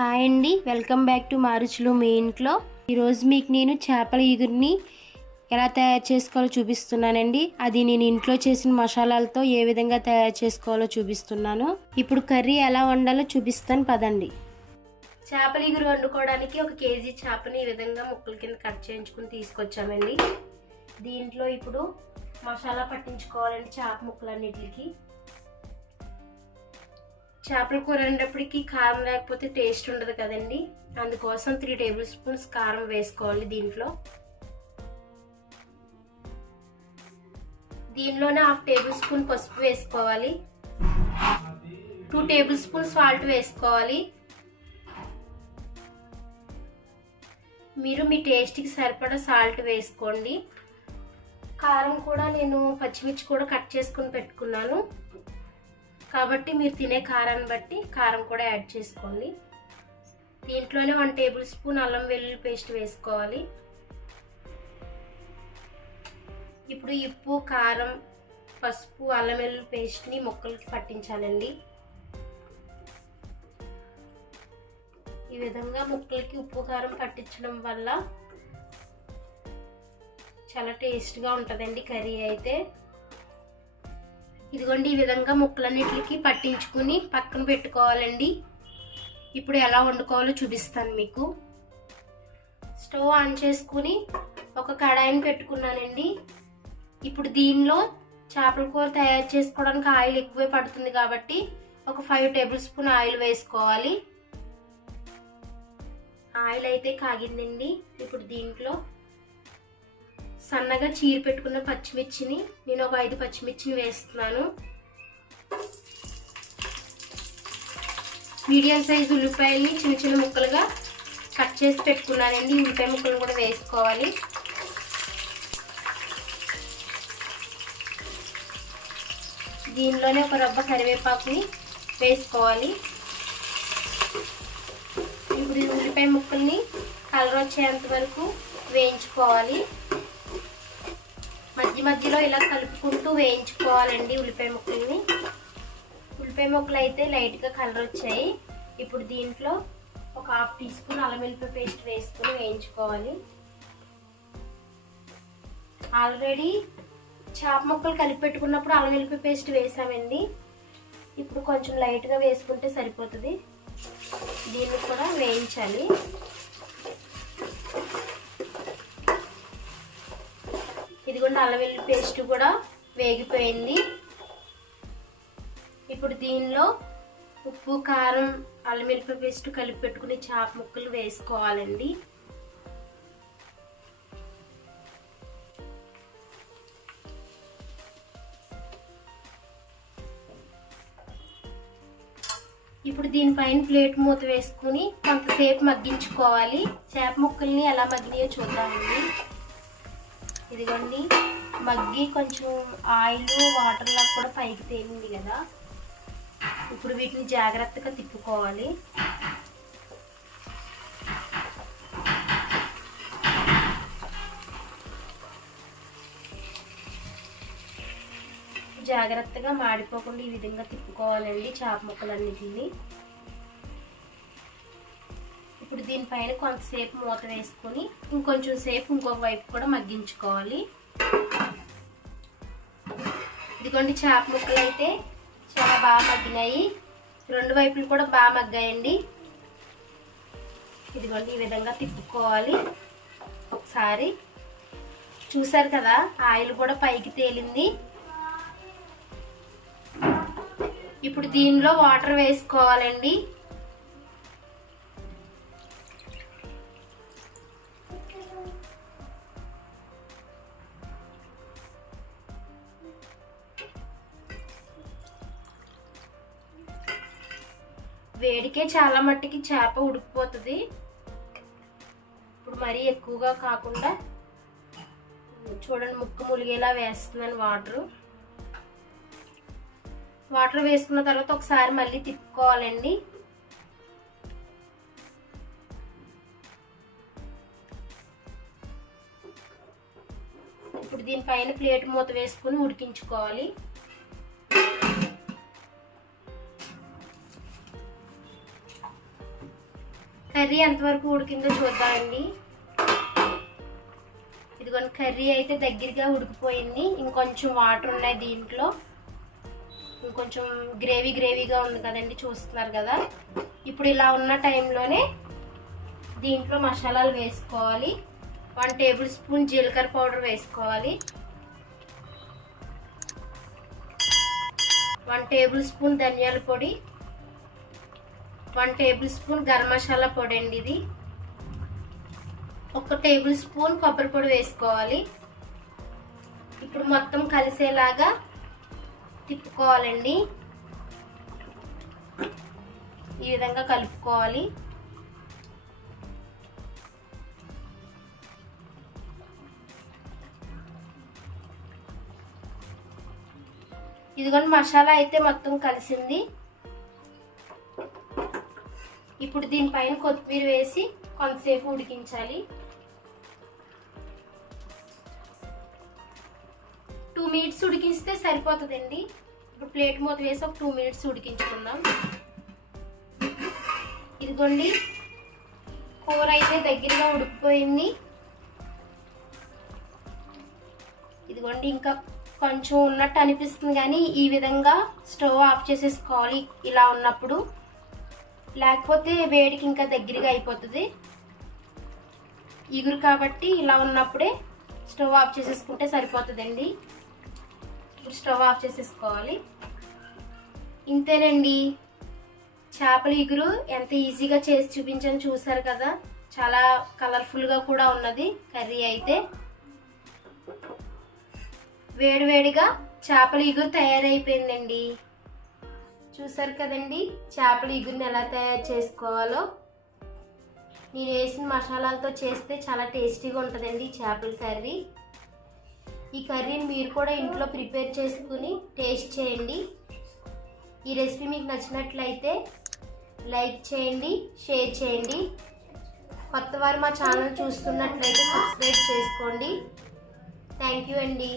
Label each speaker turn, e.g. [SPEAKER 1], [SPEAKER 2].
[SPEAKER 1] Hi అండి. Welcome back to మారుచులు మీ ఇంట్లో. ఈరోజు మీకు నేను చేపల ఇగురిని ఎలా తయారు చేసుకోవాలో చూపిస్తున్నానండి. అది నేను ఇంట్లో చేసిన మసాలాలతో ఏ విధంగా తయారు చేసుకోవాలో చూపిస్తున్నాను. ఇప్పుడు కర్రీ ఎలా వండాలో చూపిస్తాను పదండి. చేపల ఇగురు వండుకోవడానికి ఒక కేజీ చేపని ఈ విధంగా ముక్కల కింద కట్ చేయించుకుని తీసుకొచ్చామండి. దీంట్లో ఇప్పుడు మసాలా పట్టించుకోవాలండి చేప ముక్కలన్నిటికి. చేపల కూర అనేటప్పటికి కారం లేకపోతే టేస్ట్ ఉండదు కదండి. అందుకోసం త్రీ టేబుల్ స్పూన్స్ కారం వేసుకోవాలి దీంట్లో. దీనిలోనే హాఫ్ టేబుల్ స్పూన్ పసుపు వేసుకోవాలి. టూ టేబుల్ స్పూన్ సాల్ట్ వేసుకోవాలి. మీరు మీ టేస్ట్కి సరిపడా సాల్ట్ వేసుకోండి. కారం కూడా నేను పచ్చిమిర్చి కూడా కట్ చేసుకుని పెట్టుకున్నాను. కాబట్టి మీరు తినే కారాన్ని బట్టి కారం కూడా యాడ్ చేసుకోండి. దీంట్లోనే వన్ టేబుల్ స్పూన్ అల్లం వెల్లుల్లి పేస్ట్ వేసుకోవాలి. ఇప్పుడు ఉప్పు కారం పసుపు అల్లం వెల్లుల్లి పేస్ట్ని మొక్కలకి పట్టించాలండి. ఈ విధంగా ముక్కలకి ఉప్పు కారం పట్టించడం వల్ల చాలా టేస్ట్గా ఉంటుందండి కర్రీ అయితే. ఇదిగోండి ఈ విధంగా ముక్కలన్నిటికి పట్టించుకుని పక్కన పెట్టుకోవాలండి. ఇప్పుడు ఎలా వండుకోవాలో చూపిస్తాను మీకు. స్టవ్ ఆన్ చేసుకుని ఒక కడాయిని పెట్టుకున్నానండి. ఇప్పుడు దీనిలో చేపల కూర తయారు చేసుకోవడానికి ఆయిల్ ఎక్కువే పడుతుంది కాబట్టి ఒక ఫైవ్ టేబుల్ స్పూన్ ఆయిల్ వేసుకోవాలి. ఆయిల్ అయితే కాగిందండి. ఇప్పుడు దీంట్లో సన్నగా చీర పెట్టుకున్న పచ్చిమిర్చిని నేను ఒక ఐదు పచ్చిమిర్చిని వేస్తున్నాను. మీడియం సైజు ఉల్లిపాయల్ని చిన్న చిన్న ముక్కలుగా కట్ చేసి పెట్టుకున్నానండి. ఉల్లిపాయ ముక్కలు కూడా వేసుకోవాలి. దీనిలోనే ఒక రబ్బ కరివేపాకుని వేసుకోవాలి. ఇప్పుడు ఉల్లిపాయ ముక్కల్ని కలర్ వచ్చేంత వరకు వేయించుకోవాలి. మధ్య మధ్యలో ఇలా కలుపుకుంటూ వేయించుకోవాలండి ఉల్లిపాయ ముక్కల్ని. ఉల్లిపాయ ముక్కలు అయితే లైట్గా కలర్ వచ్చాయి. ఇప్పుడు దీంట్లో ఒక హాఫ్ టీ స్పూన్ అల్లం వెల్లిపాయ పేస్ట్ వేసుకొని వేయించుకోవాలి. ఆల్రెడీ చేప ముక్కలు కలిపి పెట్టుకున్నప్పుడు అల్లం వెల్లిపాయ పేస్ట్ వేసామండి. ఇప్పుడు కొంచెం లైట్గా వేసుకుంటే సరిపోతుంది. దీన్ని కూడా వేయించాలి. ఇదిగోండి అల్లం వెల్లుల్లి పేస్ట్ కూడా వేగిపోయింది. ఇప్పుడు దీనిలో ఉప్పు కారం అల్లం వెల్లుల్లి పేస్ట్ కలిపి పెట్టుకుని చాప ముక్కలు వేసుకోవాలండి. ఇప్పుడు దీనిపైన ప్లేట్ మూత వేసుకుని కొంతసేపు మగ్గించుకోవాలి. చేప ముక్కల్ని ఎలా మగ్గినాయో చూద్దామండి. ఇదిగోండి మగ్గి కొంచెం ఆయిల్ వాటర్లా కూడా పైకి తేలింది కదా. ఇప్పుడు వీటిని జాగ్రత్తగా తిప్పుకోవాలి. జాగ్రత్తగా మాడిపోకుండా ఈ విధంగా తిప్పుకోవాలండి చేప ముక్కలన్నిటిని. ఇప్పుడు దీనిపైన కొంతసేపు మూత వేసుకొని ఇంకొంచెం సేపు ఇంకొక వైపు కూడా మగ్గించుకోవాలి. ఇదిగోండి చేప ముక్కలు అయితే చాలా బాగా మగ్గినాయి. రెండు వైపులు కూడా బాగా మగ్గాయండి. ఇదిగోండి ఈ విధంగా తిప్పుకోవాలి ఒకసారి. చూసారు కదా ఆయిల్ కూడా పైకి తేలింది. ఇప్పుడు దీనిలో వాటర్ వేసుకోవాలండి. వేడికే చాలా మట్టికి చేప ఉడికిపోతుంది. ఇప్పుడు మరీ ఎక్కువగా కాకుండా చూడండి ముక్కు ములిగేలా వేస్తున్నాను వాటర్. వాటర్ వేసుకున్న తర్వాత ఒకసారి మళ్ళీ తిప్పుకోవాలండి. ఇప్పుడు దీనిపైన ప్లేట్ మూత వేసుకుని ఉడికించుకోవాలి. కర్రీ ఎంతవరకు ఉడికిందో చూద్దామండి ఇదిగోండి కర్రీ అయితే దగ్గరగా ఉడికిపోయింది. ఇంకొంచెం వాటర్ ఉన్నాయి దీంట్లో. ఇంకొంచెం గ్రేవీ గ్రేవీగా ఉంది కదండి చూస్తున్నారు కదా. ఇప్పుడు ఇలా ఉన్న టైంలోనే దీంట్లో మసాలాలు వేసుకోవాలి. వన్ టేబుల్ స్పూన్ జీలకర్ర పౌడర్ వేసుకోవాలి. వన్ టేబుల్ స్పూన్ ధనియాల పొడి. One table spoon garam masala పొడి అండి ఇది. ఒక టేబుల్ స్పూన్ కొబ్బరి పొడి వేసుకోవాలి. ఇప్పుడు మొత్తం కలిసేలాగా తిప్పుకోవాలండి. ఈ విధంగా కలుపుకోవాలి. ఇదిగోండి మసాలా అయితే మొత్తం కలిసింది. ఇప్పుడు దీనిపైన కొత్తిమీర వేసి కొంతసేపు ఉడికించాలి. టూ మినిట్స్ ఉడికిస్తే సరిపోతుందండి. ఇప్పుడు ప్లేట్ మూత వేసి ఒక టూ మినిట్స్ ఉడికించుకుందాం. ఇదిగోండి. కూర అయితే దగ్గరగా ఉడికిపోయింది. ఇదిగోండి ఇంకా కొంచెం ఉన్నట్టు అనిపిస్తుంది కానీ ఈ విధంగా స్టవ్ ఆఫ్ చేసేసుకోవాలి ఇలా ఉన్నప్పుడు. లేకపోతే వేడికి ఇంకా దగ్గరగా అయిపోతుంది. ఇగురు కాబట్టి ఇలా ఉన్నప్పుడే స్టవ్ ఆఫ్ చేసేసుకుంటే సరిపోతుందండి. ఇప్పుడు స్టవ్ ఆఫ్ చేసేసుకోవాలి. ఇంతేనండి. చేపల ఇగురు ఎంత ఈజీగా చేసి చూపించని చూసారు కదా? చాలా కలర్ఫుల్గా కూడా ఉన్నది కర్రీ అయితే. వేడివేడిగా చేపల ఇగురు తయారైపోయిందండి. చూసారు కదండి చేపల ఇగురిని ఎలా తయారు చేసుకోవాలో? నేను వేసిన మసాలాలతో చేస్తే చాలా టేస్టీగా ఉంటుందండి ఈ చేపల కర్రీ. ఈ కర్రీని మీరు కూడా ఇంట్లో ప్రిపేర్ చేసుకుని టేస్ట్ చేయండి. ఈ రెసిపీ మీకు నచ్చినట్లయితే లైక్ చేయండి షేర్ చేయండి. కొత్త వారు మా ఛానల్ చూస్తున్నట్లయితే సబ్స్క్రైబ్ చేసుకోండి. థ్యాంక్ యూ అండి.